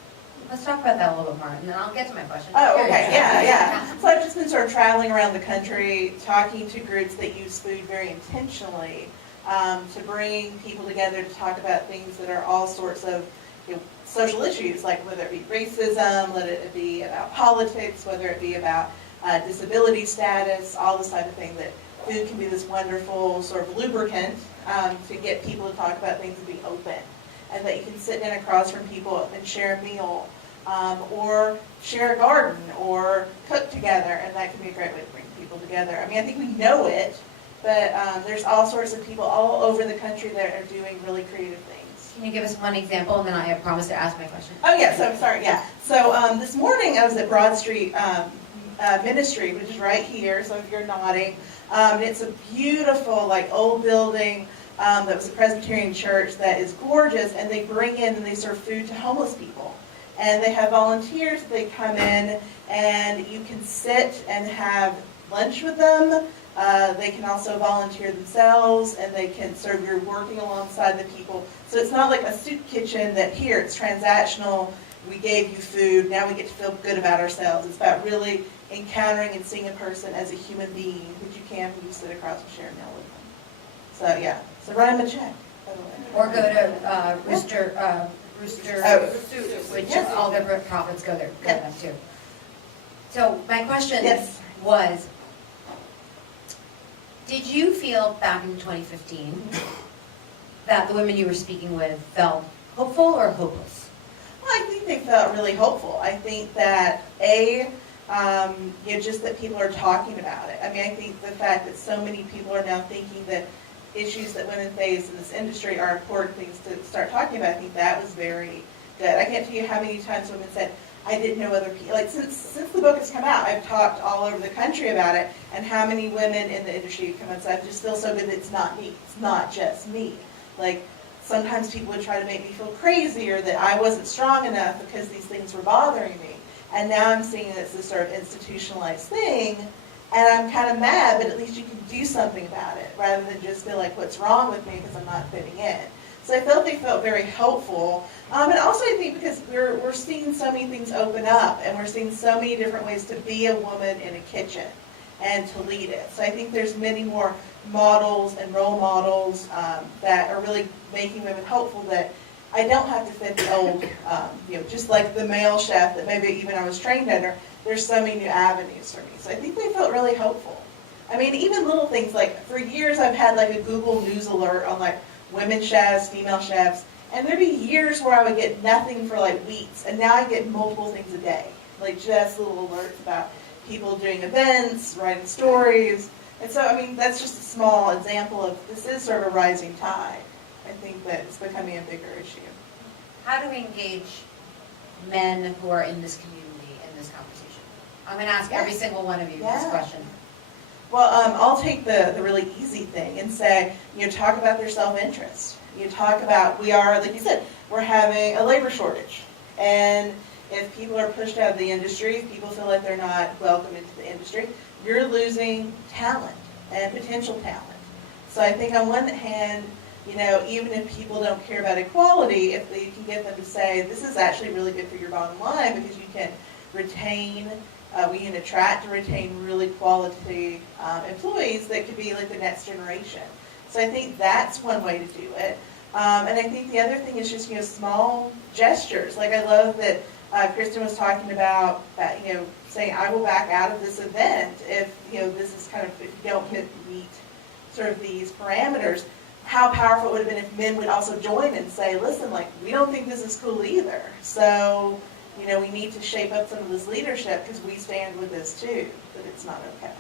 Let's talk about that a little bit more, and then I'll get to my question. Oh, okay, yeah. So I've just been sort of traveling around the country, talking to groups that use food very intentionally to bring people together to talk about things that are all sorts of social issues, like whether it be racism, whether it be about politics, whether it be about disability status, all this type of thing, that food can be this wonderful sort of lubricant to get people to talk about things and be open. And that you can sit in across from people and share a meal, or share a garden, or cook together, and that can be a great way to bring people together. I mean, I think we know it, but there's all sorts of people all over the country that are doing really creative things. Can you give us one example, and then I promise to ask my question? Oh, yes, I'm sorry, yeah. So this morning I was at Broad Street Ministry, which is right here, so if you're nodding. It's a beautiful, old building that was a Presbyterian church that is gorgeous, and they bring in and they serve food to homeless people. And they have volunteers that they come in and you can sit and have lunch with them. They can also volunteer themselves, and they can serve. You're working alongside the people. So it's not like a soup kitchen that here it's transactional. We gave you food, now we get to feel good about ourselves. It's about really encountering and seeing a person as a human being that you can when you sit across and share a meal with them. So yeah, so write them a check, by the way. Or go to Rooster Oh. Soup, which Yes. all the profits go there, go there too. So my question Yes. was, did you feel back in 2015 that the women you were speaking with felt hopeful or hopeless? Well, I think they felt really hopeful. I think that just that people are talking about it. I mean, I think the fact that so many people are now thinking that issues that women face in this industry are important things to start talking about, I think that was very good. I can't tell you how many times women said, I didn't know other people, like since the book has come out, I've talked all over the country about it, and how many women in the industry have come and said, I just feel so good that it's not me, it's not just me. Like, sometimes people would try to make me feel crazy, or that I wasn't strong enough because these things were bothering me. And now I'm seeing it's this sort of institutionalized thing, and I'm kind of mad, but at least you can do something about it, rather than just feel like, what's wrong with me because I'm not fitting in. So I felt they felt very hopeful. And also I think because we're seeing so many things open up, and we're seeing so many different ways to be a woman in a kitchen and to lead it. So I think there's many more models and role models that are really making women hopeful that I don't have to fit the old, just like the male chef that maybe even I was trained under, there's so many new avenues for me. So I think they felt really hopeful. I mean, even little things like, for years I've had like a Google News alert on like women chefs, female chefs, and there'd be years where I would get nothing for like weeks, and now I get multiple things a day, like just little alerts about people doing events, writing stories. And so, I mean, that's just a small example of, this is sort of a rising tide. I think that it's becoming a bigger issue. How do we engage men who are in this community in this conversation? I'm going to ask every single one of you this Yeah. question. Well, I'll take the really easy thing and say, talk about their self-interest. You talk about, we are, like you said, we're having a labor shortage. And if people are pushed out of the industry, if people feel like they're not welcome into the industry, you're losing talent and potential talent. So I think on one hand, even if people don't care about equality, if you can get them to say, this is actually really good for your bottom line because you can retain, we can attract and retain really quality employees that could be like the next generation. So I think that's one way to do it. And I think the other thing is just, small gestures. Like I love that Kristen was talking about that, saying, I will back out of this event if, this is kind of, if you don't meet sort of these parameters. How powerful it would have been if men would also join and say, listen, like, we don't think this is cool either. So, we need to shape up some of this leadership because we stand with this too, that it's not okay.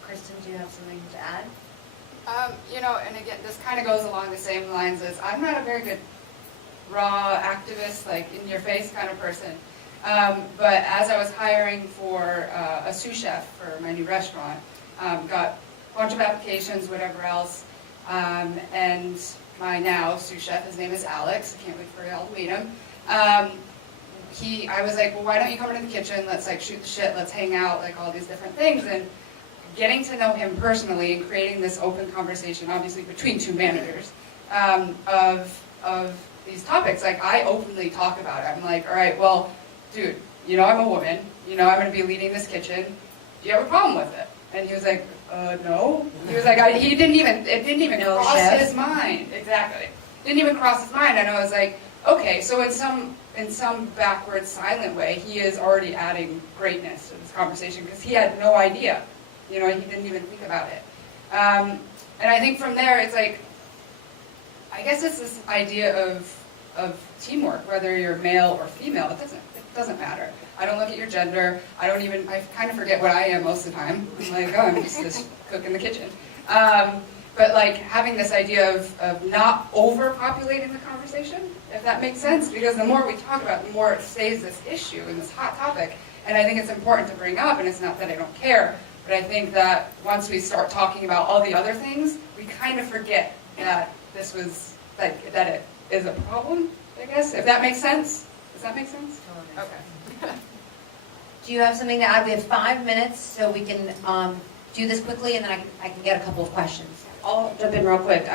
Kristen, do you have something to add? And again, this kind of goes along the same lines as, I'm not a very good raw activist, like in your face kind of person. But as I was hiring for a sous chef for my new restaurant, got a bunch of applications, whatever else, and my now sous chef, his name is Alex, I can't wait for y'all to meet him. I was like, well, why don't you come into the kitchen, let's like shoot the shit, let's hang out, like all these different things. And getting to know him personally and creating this open conversation, obviously between two managers, of these topics. Like I openly talk about it. I'm like, all right, well, dude, I'm a woman, I'm going to be leading this kitchen. Do you have a problem with it? And he was like, no. He was like, it didn't even No, cross chef. his mind. Exactly. Didn't even cross his mind. And I was like, okay, so in some backward, silent way, he is already adding greatness to this conversation because he had no idea. He didn't even think about it. And I think from there, it's like, I guess it's this idea of teamwork, whether you're male or female. It doesn't matter. I don't look at your gender. I kind of forget what I am most of the time. I'm like, oh, I'm just this cook in the kitchen. But like having this idea of not overpopulating the conversation, if that makes sense, because the more we talk about it, the more it stays this issue and this hot topic. And I think it's important to bring up, and it's not that I don't care, but I think that once we start talking about all the other things, we kind of forget that that it is a problem, I guess, if that makes sense. Does that make sense? Okay. do you have something to add? We have 5 minutes, so we can do this quickly, and then I can get a couple of questions. I'll jump in real quick.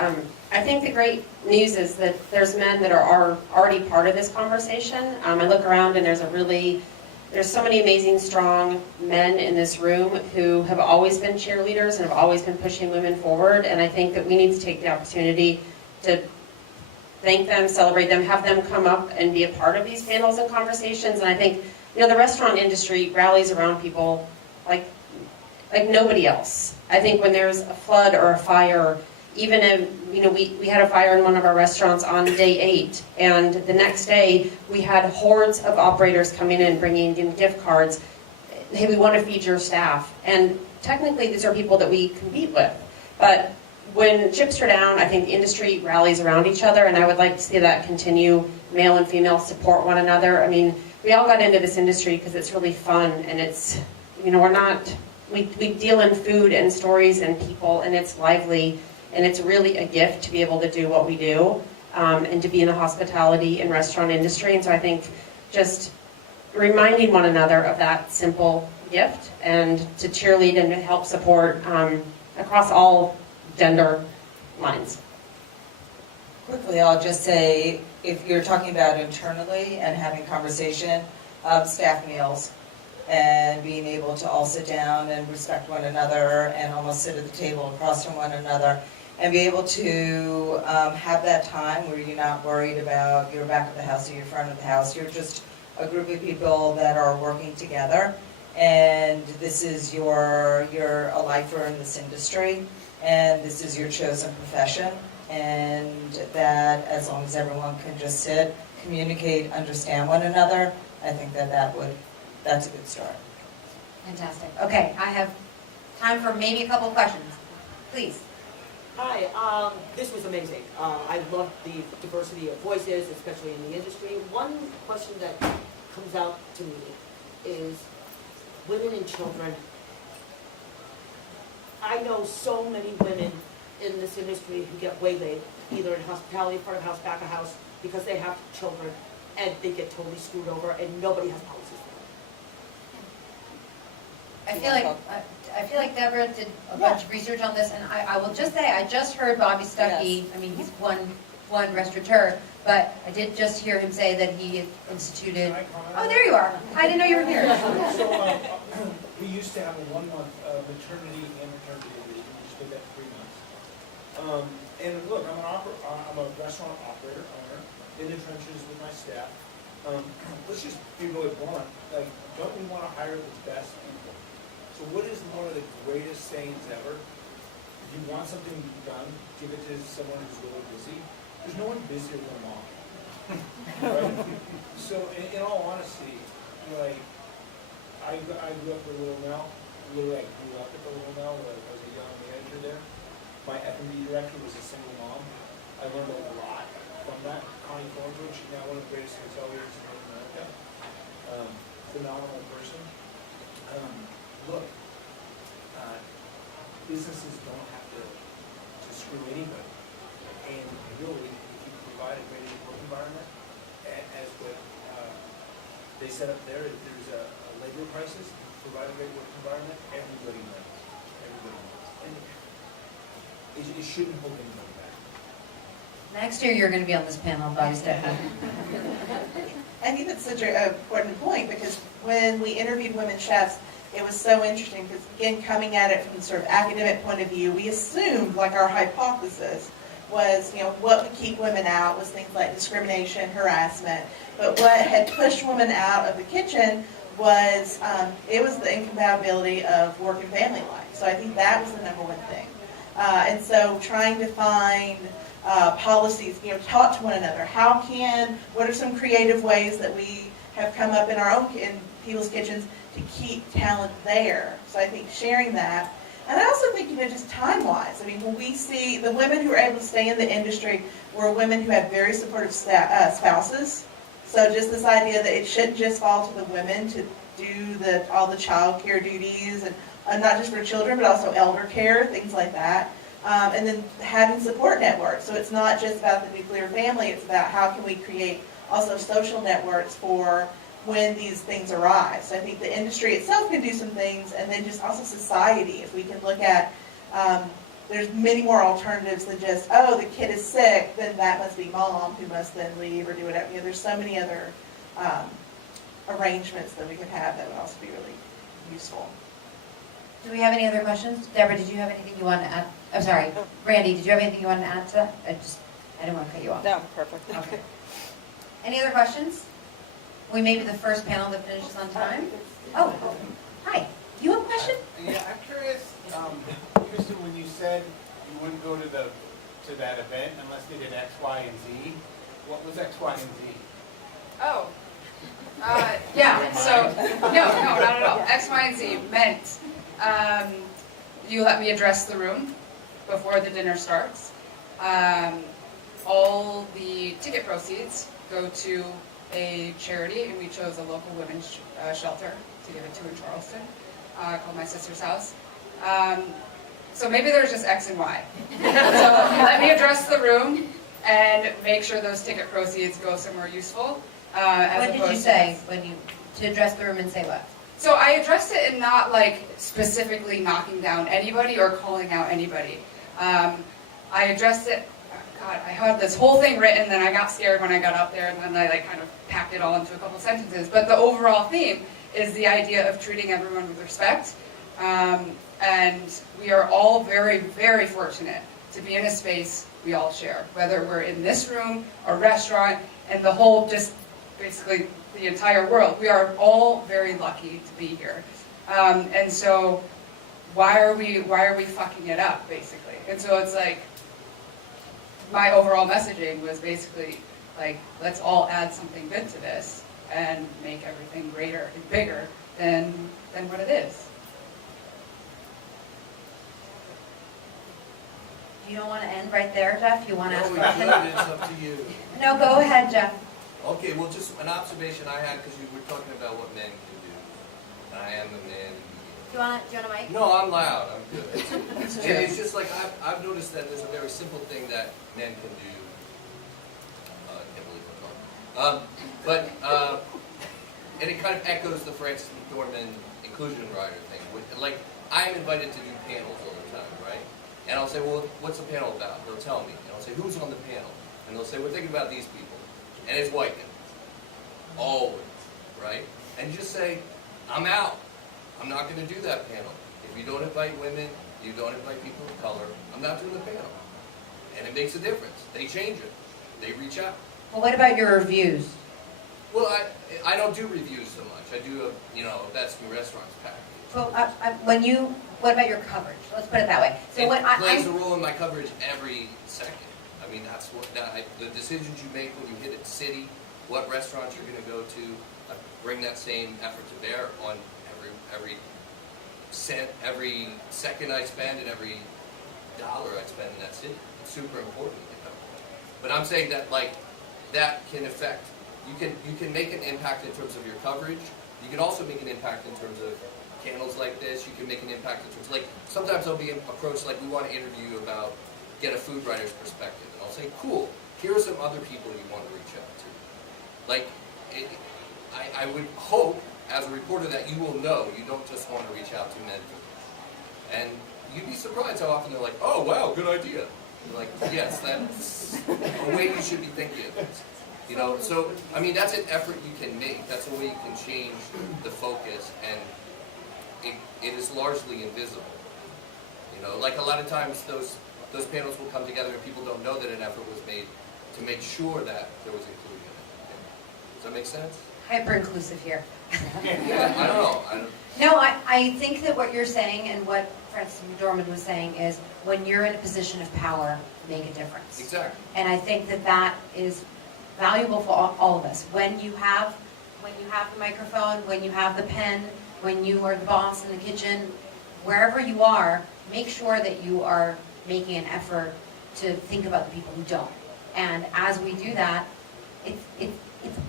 I think the great news is that there's men that are already part of this conversation. I look around and there's so many amazing, strong men in this room who have always been cheerleaders and have always been pushing women forward. And I think that we need to take the opportunity to thank them, celebrate them, have them come up and be a part of these panels and conversations. And I think, the restaurant industry rallies around people like nobody else. I think when there's a flood or a fire, even if, we had a fire in one of our restaurants on day 8, and the next day we had hordes of operators coming in bringing in gift cards. Hey, we want to feed your staff. And technically these are people that we compete with. But when chips are down, I think the industry rallies around each other, and I would like to see that continue. Male and female support one another. I mean, we all got into this industry because it's really fun, and it's, we deal in food and stories and people, and it's lively, and it's really a gift to be able to do what we do, and to be in the hospitality and restaurant industry. And so I think just reminding one another of that simple gift, and to cheerlead and to help support across all gender lines. Quickly, I'll just say, if you're talking about internally and having conversation, staff meals, and being able to all sit down and respect one another and almost sit at the table across from one another, and be able to have that time where you're not worried about your back of the house or your front of the house. You're just a group of people that are working together, and this is you're a lifer in this industry, and this is your chosen profession, and that as long as everyone can just sit, communicate, understand one another, I think that's a good start. Fantastic. Okay, I have time for maybe a couple of questions. Please. Hi, this was amazing. I loved the diversity of voices, especially in the industry. One question that comes out to me is women and children. I know so many women in this industry who get waylaid, either in hospitality, front of house, back of house, because they have children, and they get totally screwed over, and nobody has policies for them. I feel like Deborah did a bunch of research on this, and I will just say, I just heard Bobby Stuckey, I mean, he's one restaurateur, but I did just hear him say that he instituted, oh, there you are. I didn't know you were here. So, we used to have a 1-month maternity and maternity leave, we just did that 3 months. And look, I'm a restaurant operator, owner, in the trenches with my staff. Let's just be really blunt, like, don't we want to hire the best people? So what is one of the greatest sayings ever? If you want something to be done, give it to someone who's really busy. There's no one busier than a mom. Right? So in all honesty, I grew up at Little Mel. Literally, I grew up at the Little Mel when I was a young manager there. My F&B director was a single mom. I learned a lot from that. Connie Thornbrook, she's now one of the greatest hoteliers in North America. Phenomenal person. Look, businesses don't have to screw anybody. And really, if you provide a great work environment, as what they set up there, if there's a labor crisis, provide a great work environment, everybody wins. Everybody wins. And it shouldn't hold anybody back. Next year, you're going to be on this panel, Bobby Stuckey. I think that's such an important point, because when we interviewed women chefs, it was so interesting, because again, coming at it from the sort of academic point of view, we assumed, like our hypothesis was, what would keep women out was things like discrimination, harassment. But what had pushed women out of the kitchen was, it was the incompatibility of work and family life. So I think that was the number one thing. And so trying to find policies, talk to one another. What are some creative ways that we have come up in people's kitchens to keep talent there? So I think sharing that. And I also think, just time-wise, I mean, when we see the women who are able to stay in the industry were women who have very supportive spouses. So just this idea that it shouldn't just fall to the women to do all the child care duties, and not just for children, but also elder care, things like that. And then having support networks. So it's not just about the nuclear family, it's about how can we create also social networks for when these things arise. So I think the industry itself can do some things, and then just also society, if we can look at, there's many more alternatives than just, oh, the kid is sick, then that must be mom who must then leave or do whatever. You know, there's so many other arrangements that we could have that would also be really useful. Do we have any other questions? Deborah, did you have anything you wanted to add? I'm sorry, Randy, did you have anything you wanted to add to that? I didn't want to cut you off. No, perfect. Okay. Any other questions? We may be the first panel that finishes on time. Oh, hi. You have a question? Yeah, I'm curious, Houston, when you said you wouldn't go to that event unless they did X, Y, and Z, what was X, Y, and Z? Oh, yeah, so, no, not at all. X, Y, and Z meant you let me address the room before the dinner starts. All the ticket proceeds go to a charity, and we chose a local women's shelter to give it to in Charleston, called My Sister's House. So maybe there's just X and Y. So let me address the room and make sure those ticket proceeds go somewhere useful. What did you say to address the room and say what? So I addressed it in not like specifically knocking down anybody or calling out anybody. I addressed it, God, I had this whole thing written, then I got scared when I got up there, and then I like kind of packed it all into a couple sentences. But the overall theme is the idea of treating everyone with respect. And we are all very, very fortunate to be in a space we all share, whether we're in this room, a restaurant, and the whole, just basically the entire world. We are all very lucky to be here. And so why are we fucking it up, basically? And so it's like, my overall messaging was basically like, let's all add something good to this and make everything greater and bigger than what it is. You don't want to end right there, Jeff? You want to ask a No, we question? could, it's up to you. No, go ahead, Jeff. Okay, well, just an observation I had, because you were talking about what men can do. I am a man. Do you want a mic? No, I'm loud, I'm good. It's just like, I've noticed that there's a very simple thing that men can do. I can't believe I'm talking. And it kind of echoes the Frances McDormand inclusion rider thing. Like, I'm invited to do panels all the time, right? And I'll say, well, what's the panel about? They'll tell me. And I'll say, who's on the panel? And they'll say, we're thinking about these people. And it's white men. Always, right? And you just say, I'm out. I'm not going to do that panel. If you don't invite women, you don't invite people of color, I'm not doing the panel. And it makes a difference. They change it. They reach out. Well, what about your reviews? Well, I don't do reviews so much. I do a best new restaurants package. Well, what about your coverage? Let's put it that way. So It what plays a role in my coverage every second. I mean, that's what the decisions you make when you hit a city, what restaurants you're going to go to. I bring that same effort to bear on every cent, every second I spend, and every dollar I spend in that city. It's super important. But I'm saying that like that can affect. You can make an impact in terms of your coverage. You can also make an impact in terms of panels like this. You can make an impact in terms of, like, sometimes I'll be approached like, we want to interview you about, get a food writer's perspective. And I'll say, cool, here are some other people you want to reach out to. Like, I would hope, as a reporter, that you will know you don't just want to reach out to men. And you'd be surprised how often they're like, oh, wow, good idea. You're like, yes, that's the way you should be thinking of this. You know, so, I mean, that's an effort you can make. That's a way you can change the focus, and it is largely invisible. You know, like a lot of times those panels will come together and people don't know that an effort was made to make sure that there was inclusion. Does that make sense? Hyper-inclusive here. Yeah, I don't know. No, I think that what you're saying and what Frances McDormand was saying is when you're in a position of power, make a difference. Exactly. And I think that that is valuable for all of us. When you have the microphone, when you have the pen, when you are the boss in the kitchen, wherever you are, make sure that you are making an effort to think about the people who don't. And as we do that, it's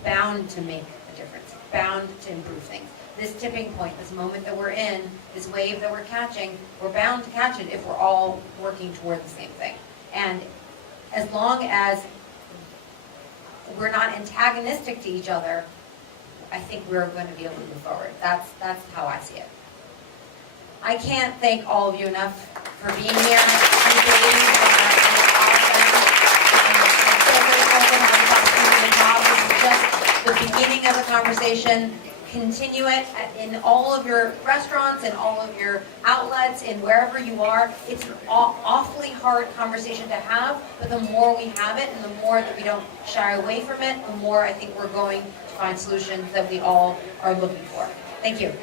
bound to make a difference. It's bound to improve things. This tipping point, this moment that we're in, this wave that we're catching, we're bound to catch it if we're all working toward the same thing. And as long as we're not antagonistic to each other, I think we're going to be able to move forward. That's how I see it. I can't thank all of you enough for being here. These days are awesome. I'm so grateful to have this opportunity to talk. This is just the beginning of the conversation. Continue it in all of your restaurants and all of your outlets and wherever you are. It's an awfully hard conversation to have, but the more we have it and the more that we don't shy away from it, the more I think we're going to find solutions that we all are looking for. Thank you.